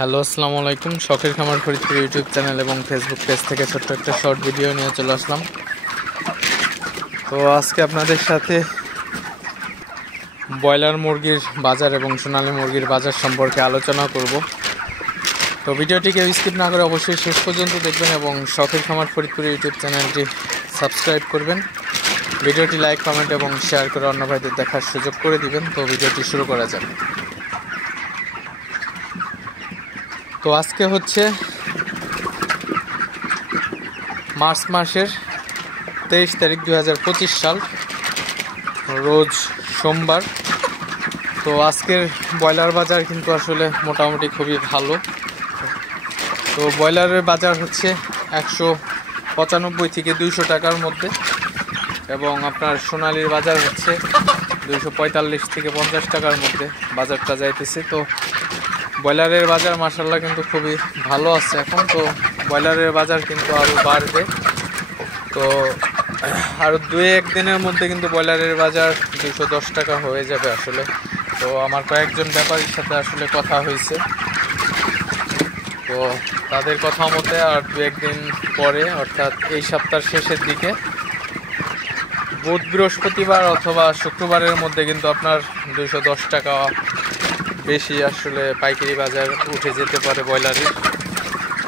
Hello, আসসালামু আলাইকুম। শখের খামার ফরিদপুর ইউটিউব চ্যানেল এবং ফেসবুক পেজ থেকে ছোট্ট একটা শর্ট ভিডিও নিয়ে চলে আসলাম। তো আজকে আপনাদের সাথে ব্রয়লার মুরগির বাজার এবং সোনালী মুরগির বাজার সম্পর্কে আলোচনা করব। তো ভিডিওটিকে স্কিপ না করে অবশ্যই শেষ পর্যন্ত দেখবেন এবং শখের খামার ফরিদপুর ইউটিউব চ্যানেলটি সাবস্ক্রাইব করবেন। ভিডিওটি লাইক, কমেন্ট এবং শেয়ার করে অন্য ভাইদের দেখার সুযোগ করে দিবেন। তো ভিডিওটি শুরু করা যাক। তো আজকে হচ্ছে মার্চ মাসের 23 তারিখ 2025 সাল, রোজ সোমবার। তো আজকের ব্রয়লার বাজার কিন্তু আসলে মোটামুটি খুবই ভালো। তো ব্রয়লারের বাজার হচ্ছে 195 থেকে 200 টাকার মধ্যে এবং আপনার সোনালীর বাজার হচ্ছে 245 থেকে 50 টাকার মধ্যে বাজারটা যাইতেছে। তো ব্রয়লারের বাজার মাশাআল্লাহ কিন্তু খুবই ভালো আছে এখন। তো ব্রয়লারের বাজার কিন্তু আরও বাড়বে। তো আরও 2-1 দিনের মধ্যে কিন্তু ব্রয়লারের বাজার 210 টাকা হয়ে যাবে আসলে। তো আমার কয়েকজন ব্যাপারীর সাথে আসলে কথা হয়েছে, তো তাদের কথা মতে আর 2-1 দিন পরে, অর্থাৎ এই সপ্তাহের শেষের দিকে বুধ, বৃহস্পতিবার অথবা শুক্রবারের মধ্যে কিন্তু আপনার 210 টাকা বেশি আসলে পাইকারি বাজার উঠে যেতে পারে ব্রয়লারের।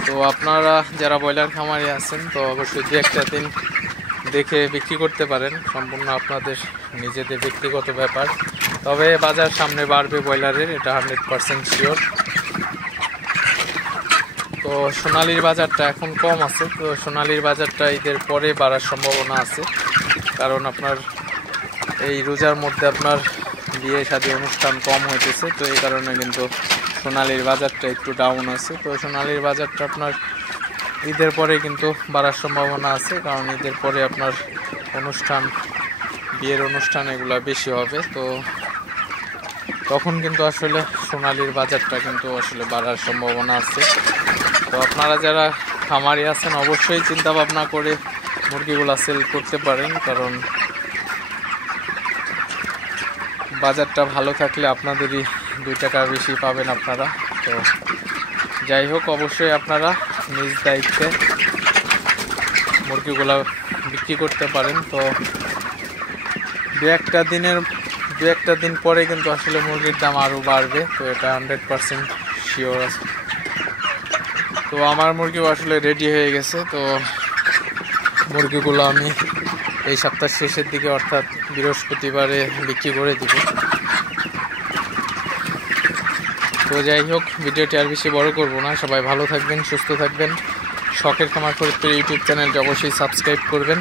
তো আপনারা যারা ব্রয়লার খামারে আছেন তো অবশ্যই 2-1 দিন দেখে বিক্রি করতে পারেন, সম্পূর্ণ আপনাদের নিজেদের ব্যক্তিগত ব্যাপার। তবে বাজার সামনে বাড়বে ব্রয়লারের, এটা 100% শিওর। তো সোনালীর বাজারটা এখন কম আছে। তো সোনালীর বাজারটা ঈদের পরে বাড়ার সম্ভাবনা আছে, কারণ আপনার এই রোজার মধ্যে আপনার বিয়ে শাদী অনুষ্ঠান কম হইতেছে। তো এই কারণে কিন্তু সোনালীর বাজারটা একটু ডাউন আছে। তো সোনালীর বাজারটা আপনার ঈদের পরে কিন্তু বাড়ার সম্ভাবনা আছে, কারণ ঈদের পরে আপনার অনুষ্ঠান, বিয়ের অনুষ্ঠান এগুলো বেশি হবে। তো তখন কিন্তু আসলে সোনালীর বাজারটা কিন্তু আসলে বাড়ার সম্ভাবনা আছে। তো আপনারা যারা খামারি আছেন অবশ্যই চিন্তা ভাবনা করে মুরগিগুলো সেল করতে পারেন, কারণ বাজারটা ভালো থাকলে আপনাদেরই 2 টাকা বেশি পাবেন আপনারা। তো যাই হোক, অবশ্যই আপনারা নিজ দায়িত্বে মুরগিগুলো বিক্রি করতে পারেন। তো 2-1 দিন পরে কিন্তু আসলে মুরগির দাম আরও বাড়বে। তো এটা 100% শিওর আছে। তো আমার মুরগিও আসলে রেডি হয়ে গেছে। তো মুরগিগুলো আমি এই সপ্তাহের শেষের দিকে, অর্থাৎ বৃহস্পতিবারে বিক্রি করে দিব। তো যাই হোক, ভিডিওটি আর বেশি বড় করব না। সবাই ভালো থাকবেন, সুস্থ থাকবেন। শখের খামার ফরিদপুর ইউটিউব চ্যানেলটি অবশ্যই সাবস্ক্রাইব করবেন।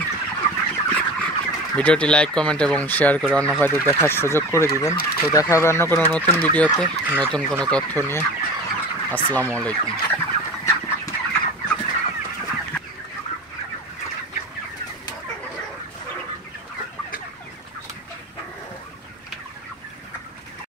ভিডিওটি লাইক, কমেন্ট এবং শেয়ার করে অন্য ভাইদের দেখার সুযোগ করে দিবেন। তো দেখা হবে অন্য কোনো নতুন ভিডিওতে, নতুন কোনো তথ্য নিয়ে। আসসালামু আলাইকুম।